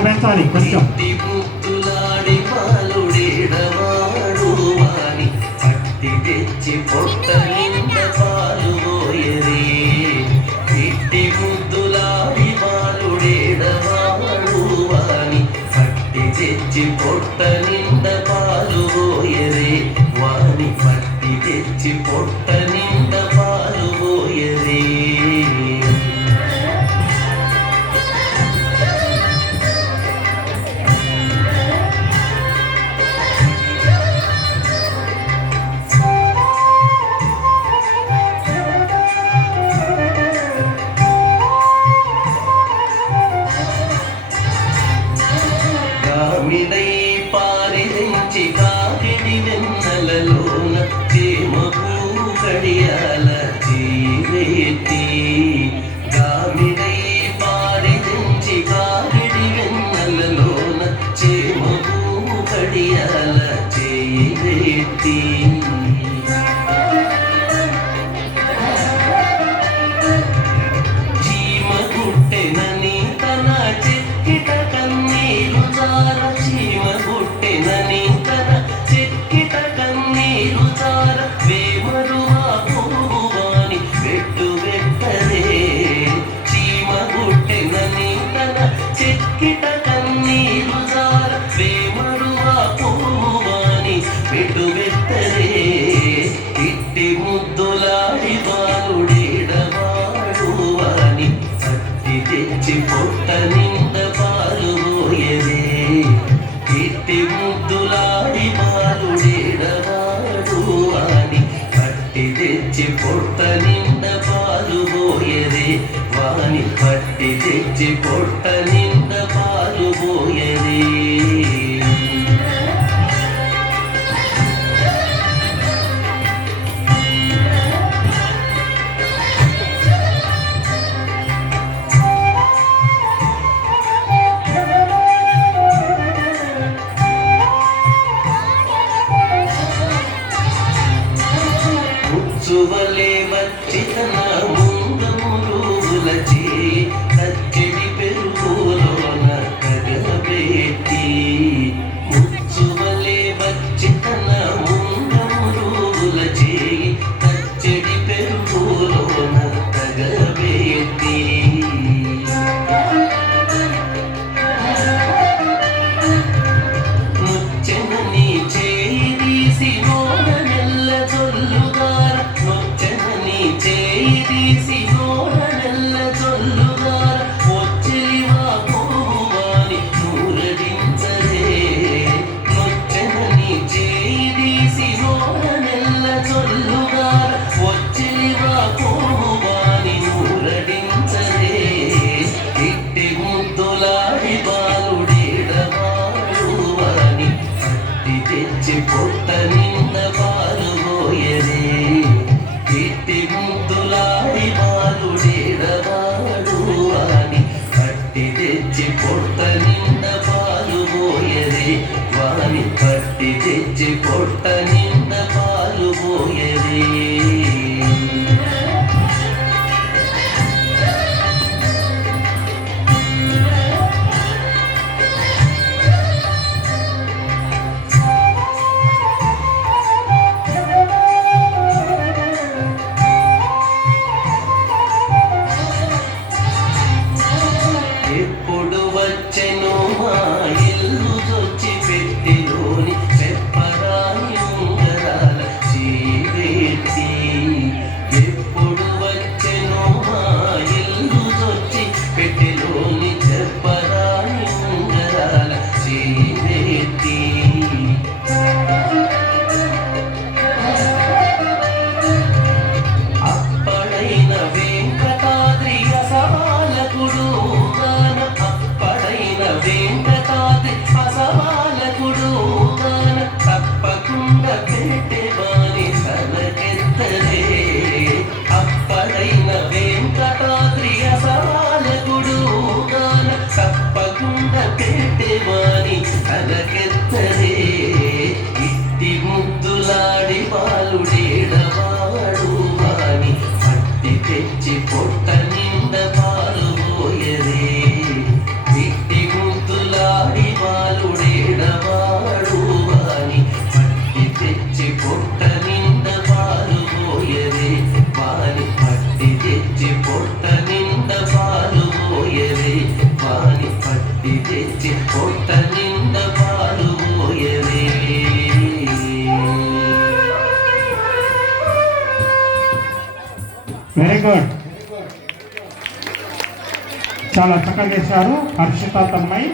పెంచాలి కొంచెం. ముద్దులాడి పాలుడేడవాడు వాని పట్టి తెచ్చి పొట్ట నిండ పాలు పోయరే. ఇట్టి ముద్దులాడి పాలుడేడవాడు వాని పట్టి తెచ్చి పొట్ట నిండ పాలు పోయరే. వాని పట్టి తెచ్చి పొట్ట నిండ పాలు పోయరే. కామిడై పారించి కాకిడి వెన్నెలలోన చేమకు కడియాల చీరెత్తి. కామిడై పారించి కాకిడి వెన్నెలలోన చేమకు కడియాల చీరెత్తి. చీమగుట్టెనని తన చెక్కిట కన్నీరు జార. చీమగుట్టెనని తన చెక్కిట కన్నీరు జార. వేమరువా పువ్వువాని పెట్టు వెట్టరే. చీమగుట్టెనని తన చెక్కిట కన్నీరు జార. వేమరువా పువ్వువాని పెట్టు వెట్టరే. ఇట్టి ముద్దులాడి బాలుడేడవాడు వాని పట్టి తెచ్చి పొట్ట నిండ పాలు పోయరే. ఇట్టి ముద్దులాడి బాలుడేడవాడు వాని పట్టి తెచ్చి పొట్ట నిండ పాలు పోయరే. వాని పట్టి తెచ్చి పొట్ట నిండ పాలు పోయరే. ముచ్చువలే వచ్చి తన ముందు మురుగుల చేయి తచ్చిడి పెరుగులోన కగబెట్టి. Very good. చాలా చక్కగా చేశారు హర్షిత తన్మయ్.